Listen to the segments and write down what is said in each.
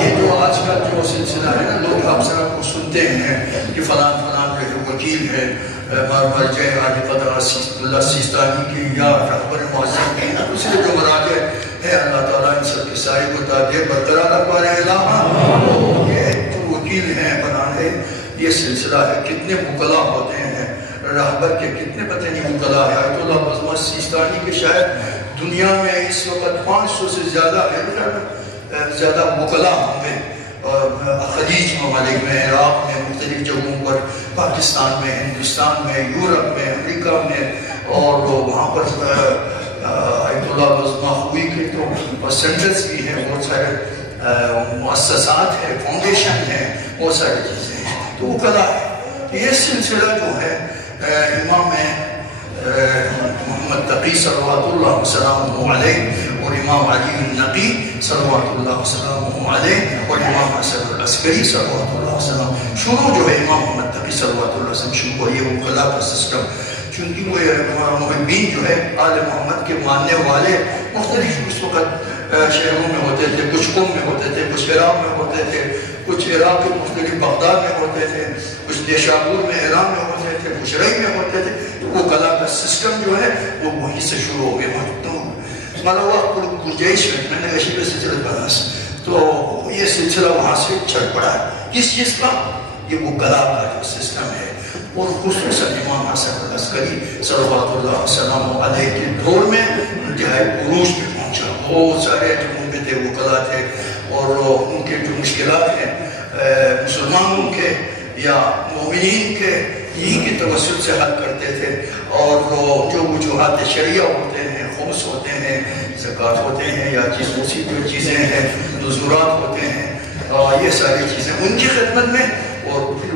یہ جو آج کا جو سلسلہ ہے نا، لوگ اکثر کو سنتے ہیں کہ فلان فلان جو وکیل ہے مرجع عارفت اللہ سیستانی کی یا رہبر معظم کی یا دوسرے جو مراجع ہے، اللہ تعالیٰ ان سب کے سائے کو تاجر برقرار رکھوانے علاوہ یہ جو وکیل ہیں بنانے یہ سلسلہ ہے. کتنے وکلا ہوتے ہیں رہبر کے، کتنے پتہ نہیں وکلا ہے. آیت اللہ عظمت سیستانی کے شاید دنیا میں اس وقت 500 سے زیادہ وکلا ہوں گے، خلیج ممالک میں، عراق میں، مختلف جگہوں پر، پاکستان میں، ہندوستان میں، یورپ میں، امریکہ میں، اور وہاں پر آیت اللہ عظمہ ہوئی کے تو سینٹرز بھی ہیں، بہت سارے مؤسسات ہیں، فاؤنڈیشن ہیں، بہت ساری چیزیں ہیں. تو وکلا ہے. یہ سلسلہ جو ہے امام محمد تقی صلوات اللہ وسلامہ علیہ اور امام علی النقی صلوات اللہ وسلامہ علیہ اور امام حسن العسکری صلوات اللہ وسلم. شروع جو ہے امام محمد تقی صلوات اللہ وسلم شروع یہ وکلا کا سسٹم، چونکہ وہ محبین جو ہے آل محمد کے ماننے والے مختلف اس وقت شہروں میں ہوتے تھے، کچھ قم میں ہوتے تھے، کچھ عراق میں ہوتے تھے، کچھ عراق کے مختلف بغداد میں ہوتے تھے، کچھ نیشابور میں ایران میں ہوتے تھے، کچھ رئی میں ہوتے تھے. وہ کلا کا سسٹم جو ہے وہ وہیں سے شروع ہو گیا. ملوہ گنجائش میں نے اشیاء سلسلہ بنا تو یہ سلسلہ وہاں سے چل پڑا ہے. کس چیز کا؟ یہ وہ کلا کا جو سسٹم ہے. اور خصوصاً امام حسن العسکری صلوات اللہ وسلامہ علیہ کے دور میں انتہائی عروج پہ پہنچا. بہت سارے جو ان کے تھے وہ کلا تھے اور ان کے جو مشکلات ہیں مسلمانوں کے یا مومنین کے ہی کی توسط سے حل کرتے تھے. اور جو وجوہات شریعہ ہوتے ہیں، خمس ہوتے ہیں، زکوٰۃ ہوتے ہیں یا دوسری جو چیزیں ہیں، نذورات ہوتے ہیں، یہ ساری چیزیں ان کی خدمت میں. اور پھر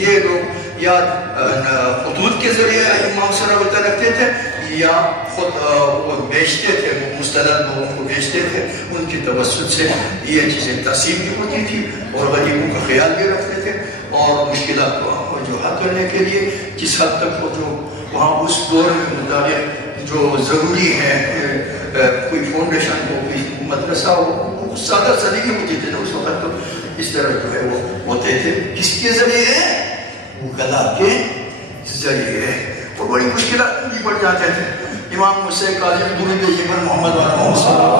یہ لوگ یا خطوط کے ذریعے امام سے رابطہ رکھتے تھے یا خود وہ بیچتے تھے، مستند لوگوں کو بیچتے تھے. ان کی توسط سے یہ چیزیں تقسیم بھی ہوتی تھی اور غریبوں کا خیال بھی رکھتے تھے اور مشکلات کو جو حل کرنے کے لیے جس حد تک وہ جو وہاں اس دور میں مطابق جو ضروری ہے کوئی فاؤنڈیشن ہو، کوئی مدرسہ ہو، سادہ زندگی ہوتی تھی نا اس وقت. تو اس طرح جو ہے وہ ہوتے تھے. کس کے ذریعے؟ وہ کلا کے ذریعے. اور بڑی مشکلات بھی پڑ جاتے تھے. امام حسین کاظم درود پر محمد وعلیہ وسلم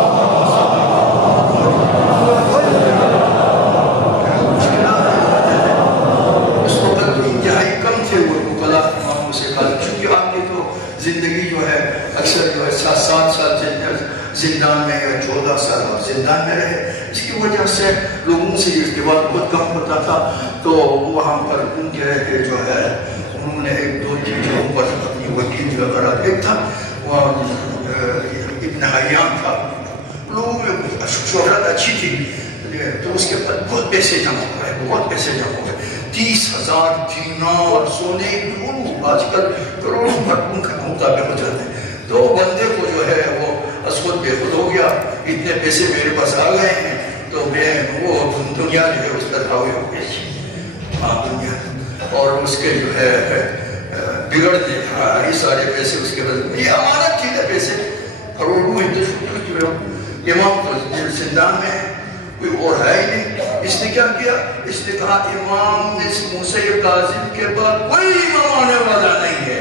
اس وقت انتہائی کم تھے وہ کلا امام حسین کاظم، چونکہ آپ کی تو زندگی جو ہے اکثر جو ہے 7 سال زندان میں یا 14 سال اور زندان میں رہے. اس کی وجہ سے لوگوں سے ارتباط بہت کم ہوتا تھا. تو وہاں پر ان کے جو ہے انہوں نے 1-2 جگہوں پر اپنی وکیل جو قرار. ایک تھا وہ ابن حیان تھا، لوگوں میں شہرت اچھی تھی تو اس کے بعد بہت پیسے جمع ہوئے، بہت پیسے جمع ہوئے. 30,000 دینار سونے کی آج کل کروڑوں بھٹوں کا مطابق ہو جاتے ہیں. تو بندے کو جو ہے وہ خود بے خود ہو گیا، اتنے پیسے میرے پاس آ گئے ہیں تو میں وہ دنیا جو ہے اس پر حاوی ہو گئی. ہاں دنیا اور اس کے جو ہے بگڑ دے یہ سارے پیسے اس کے بعد یہ امانت تھی نا پیسے کروڑوں میں. امام تو زندان میں کوئی اور ہے ہی نہیں. اس نے کیا کیا؟ اس نے کہا امام موسیٰ کاظم کے بعد کوئی امام آنے والا نہیں ہے.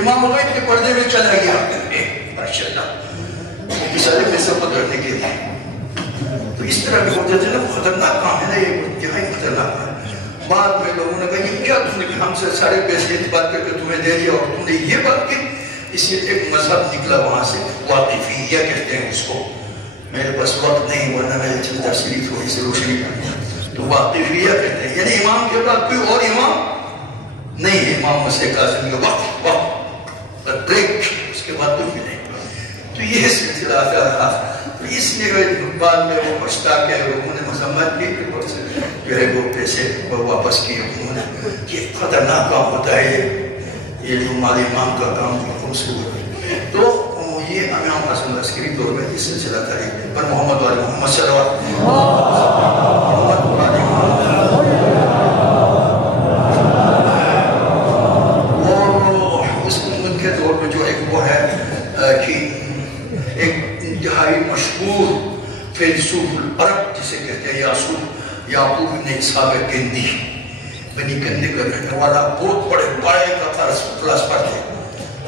امام غیب کے پردے میں چلا گیا ماشاءاللہ سارے پیسے پکڑنے کے لیے. تو اس طرح بھی ہوتے تھے نا. خطرناک کام ہے نا یہ، انتہائی خطرناک ہے. بعد میں لوگوں نے کہا یہ کیا تم نے ہم سے سارے پیسے اس بات کر کے تمہیں دے دیا اور تم نے یہ بات کی. اس لیے ایک مذہب نکلا وہاں سے، واقفیہ کہتے ہیں اس کو. میرے پاس وقت نہیں ورنہ میں چند تفصیلی تھوڑی سی روشنی کرنی. تو واقفیہ کہتے ہیں یعنی امام کے بعد کوئی اور امام نہیں ہے. امام موسیٰ کاظم کے وقت بریک، اس کے بعد کچھ بھی نہیں. تو یہ سلسلہ تھا. اس لیے بعد میں وہ پچھتا کے لوگوں نے مذمت کی جو ہے وہ پیسے واپس کیے انہوں نے. یہ خطرناک کام ہوتا ہے یہ جو مال امام کا کام منسوخ ہے. تو یہ امام حسن العسکری دور میں یہ سلسلہ تھا. پر محمد وعلی محمد صلوات محمد وعلی محمد. اور اس ان کے دور میں جو ایک وہ ہے کہ ایک انتہائی مشہور فیلسوف عرب جسے کہتے ہیں یعقوب ابن اسحاق کندی، بنی کندی کا رہنے والا بہت بڑے کا فلاسفر تھے.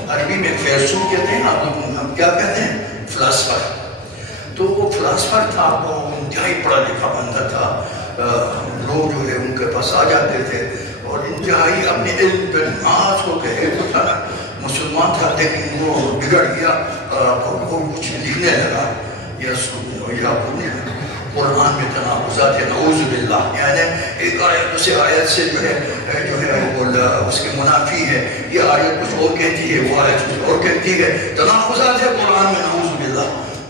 عربی میں فیلسوف کہتے ہیں، ہم کیا کہتے ہیں؟ فلاسفر. تو وہ فلاسفر تھا، وہ انتہائی پڑھا لکھا بندہ تھا. لوگ جو ہے ان کے پاس آ جاتے تھے اور انتہائی اپنے علم پر ناز ہو کے تو تھا نا، مسلمان تھا لیکن وہ بگڑ گیا. وہ کچھ لکھنے لگا، یعقوب نے قرآن میں تناقضات ہے، نعوذ باللہ، یعنی ایک آیت دوسرے آیت سے جو ہے وہ اس کے منافی ہے. یہ آیت کچھ اور کہتی ہے، وہ آیت کچھ اور کہتی ہے. تناقضات ہے قرآن میں، نعوذ باللہ،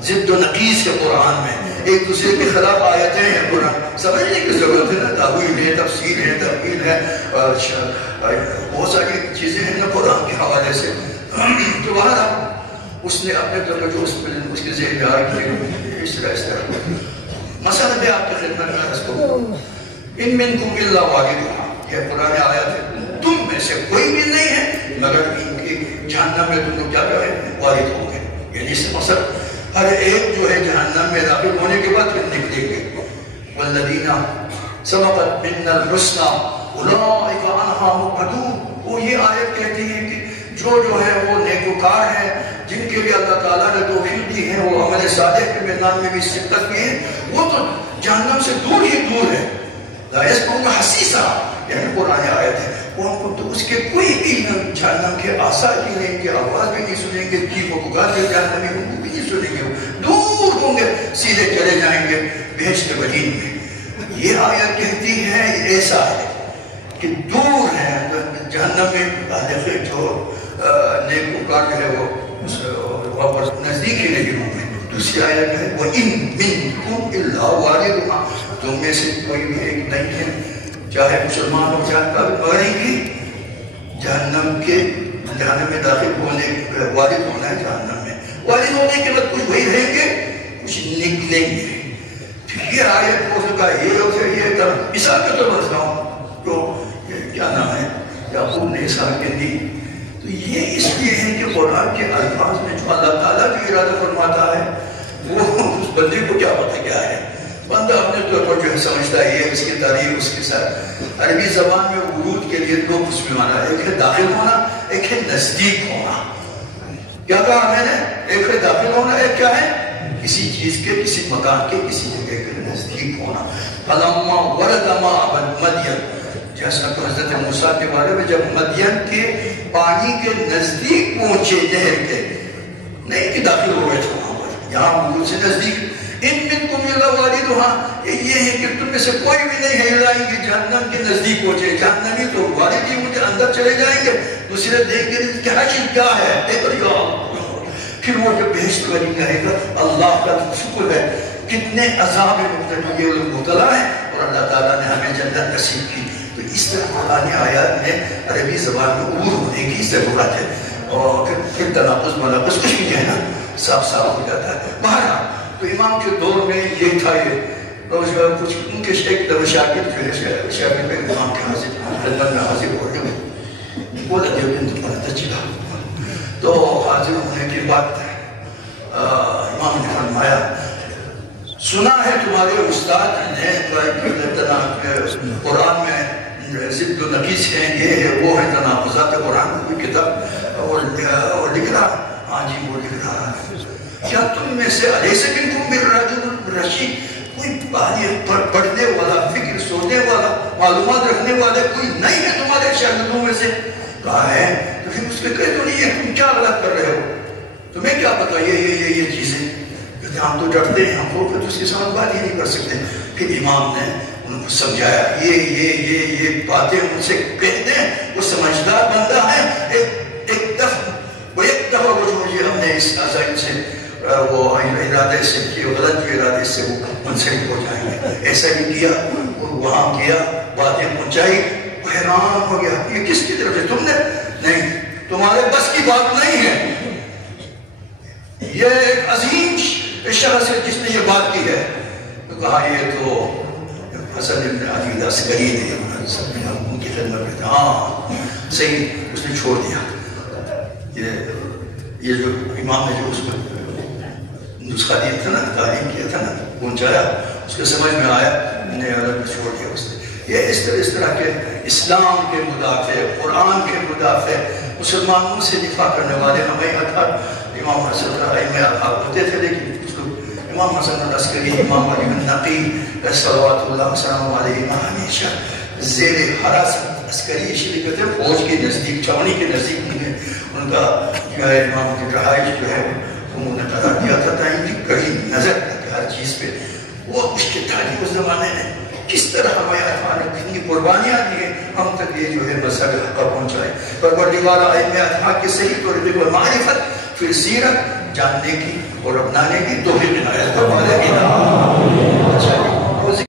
ضد و نقیص ہے قرآن میں، ایک دوسرے کے خلاف آیتیں ہیں. قرآن سمجھنے کی ضرورت ہے نا، تاویل ہے، تفسیر ہے، تأویل ہے، بہت ساری چیزیں ہیں نا قرآن کے حوالے سے. تو وہاں اس نے اپنے توجہ اس کے ذہن میں آ کہ اس طرح مثلا میں آپ کی خدمت میں عرض کروں، ان منکم الا واردھا، یہ قرآن آیت ہے، تم میں سے کوئی بھی نہیں ہے مگر ان کی جہنم میں تم لوگ کیا ہے وارد ہوں گے. یعنی اس سے مقصد ہر ایک جو ہے جہنم میں داخل ہونے کے بعد پھر نکلیں گے. والذین سبقت منا الحسنى اولئک عنہا مبعدون. وہ یہ آیت کہتی ہے کہ جو ہے وہ نیکوکار ہیں، جن کے لیے اللہ تعالیٰ نے توفیق دی ہے، وہ عمل صالح کے میدان میں بھی شرکت کی ہے، وہ تو جہنم سے دور ہی دور ہے. لا یسمعون حسیسا، یعنی قرآن آیت ہے، وہ ہم کو تو اس کے کوئی بھی جہنم کے آثار بھی نہیں، ان کی آواز بھی نہیں سنیں گے، چیخ و پکار کے جہنمی ان کو بھی نہیں سنیں گے، دور ہوں گے، سیدھے چلے جائیں گے بہشت برین میں. یہ آیت کہتی ہے ایسا ہے کہ دور ہے جہنم میں، جو نیکوکار جو ہے وہ واپس نزدیک ہی نہیں ہوں گے. دوسری آیت ہے وَإِن مِّنكُمْ إِلَّا وَارِدُهَا، تم میں سے کوئی بھی ایک نہیں ہے چاہے مسلمان ہو چاہے کافر، مریں گے جہنم میں داخل ہونے، وارد ہونا ہے جہنم میں. وارد ہونے کے بعد کچھ وہی رہیں گے، کچھ نکلیں گے. یہ آیت ہو سکا یہ کر مثال کے طور پر بتاؤں تو کیا نام ہے یعقوب نے اسحاق کے دی. تو یہ اس لیے ہے کہ قرآن کے الفاظ میں جو اللہ تعالیٰ بھی ارادہ فرماتا ہے وہ اس بندے کو کیا پتہ کیا ہے. بندہ اپنے طور پر جو ہے سمجھتا ہے یہ اس کی تاریخ اس کے ساتھ. عربی زبان میں ورود کے لیے دو قسم مانا، ایک ہے داخل ہونا، ایک ہے نزدیک ہونا. کیا کہا میں نے؟ ایک ہے داخل ہونا، ایک کیا ہے کسی چیز کے، کسی مکان کے، کسی جگہ کے نزدیک ہونا. فلما ورد ماء مدین، جیسا کہ حضرت موسیٰ کے بارے میں جب مدین کے پانی کے نزدیک پہنچے، نہر کے، نہیں کہ داخل ہوئے تھے وہاں پر، یہاں ورود سے نزدیک. ان منکم الا واردھا، یہ ہے کہ تم میں سے کوئی بھی نہیں ہے الا کہ جہنم کے نزدیک پہنچے. جہنمی تو وارد ہی مجھے اندر چلے جائیں گے، دوسرے دیکھ کے کہ حشر کیا ہے، پھر وہ جب بہشت بنی کہے گا اللہ کا شکر ہے کتنے عذاب مبتلا یہ لوگ مبتلا ہیں اور اللہ تعالیٰ نے ہمیں جنت نصیب کی. تو اس طرح قرآن آیات میں عربی زبان میں عبور ہونے کی ضرورت ہے، اور پھر تناقض مناقض کچھ بھی ہے نا صاف ہو جاتا ہے. بہرحال تو امام کے دور میں یہ تھا، یہ کچھ ان کے ایک طرح شاگرد جو ہے شاگرد میں امام کے خدمت میں حاضر ہو گئے، بولا کہ بنت پڑھتا چلا. تو حاضر ہونے کے بعد امام نے فرمایا سنا ہے تمہارے استاد نے قرآن میں ضد و نقیص ہیں، یہ ہے وہ ہے تناقضات قرآن کی کتاب اور لکھ رہا. ہاں جی وہ لکھ رہا ہے. کیا تم میں سے الیس منکم رجل رشید، کوئی پڑھنے والا، فکر سوچنے والا، معلومات رکھنے والے کوئی نہیں ہے تمہارے شاگردوں میں سے؟ کہا ہے. تو پھر اس کے کہے تو نہیں ہے، تم کیا غلط کر رہے ہو، تمہیں کیا پتا یہ چیزیں. کہتے ہم تو ڈرتے ہیں، ہم کو تو اس کے ساتھ بات ہی نہیں کر سکتے. پھر امام نے ان کو سمجھایا یہ باتیں ان سے کہتے ہیں، وہ سمجھدار بندہ ہے. ایک دفعہ وہ جو ہم نے اس عزائم سے وہ ارادے سے کی، غلط جو ارادے سے وہ منسلک ہو جائیں گے. ایسا ہی کیا، وہاں کیا، باتیں پہنچائی. حیران ہو گیا یہ کس کی طرف سے؟ تم نے نہیں، تمہارے بس کی بات نہیں ہے. یہ ایک عظیم شخص ہے جس نے یہ بات کی ہے. تو کہا یہ تو حسن ابن علی عسکری نے ان کی خدمت میں تھا. ہاں صحیح، اس نے چھوڑ دیا. یہ جو امام نے جو اس کو نسخہ دیا تھا نا، تعلیم کیا تھا نا، پہنچایا، اس کو سمجھ میں آیا، نے عرب چھوڑ دیا اس نے. یہ اس طرح کے اسلام کے مدافع، قرآن کے مدافع، مسلمانوں سے دفاع کرنے والے ہمیں امام حسن ائمہ ہوتے تھے، لیکن اس کو امام حسن العسکری، امام علی النقی صلوات اللہ وسلم علیہ ہمیشہ زیر حراست عسکری شریف تھے، فوج کے نزدیک، چھاؤنی کے نزدیک ان کا جو ہے امام کی رہائش جو ہے انہوں نے قرار دیا تھا تاکہ ان کی کڑی نظر رکھے ہر چیز پہ. وہ مشکل تھا کہ اس زمانے نے کس طرح ہمیں اطفال نے کتنی قربانیاں دی ہیں ہم تک یہ جو ہے مذہب حق پہنچائے. پروردگار ائمہ اطہار کے صحیح طریقے پر معرفت پھر سیرت جاننے کی اور اپنانے کی توفیق عنایت فرما.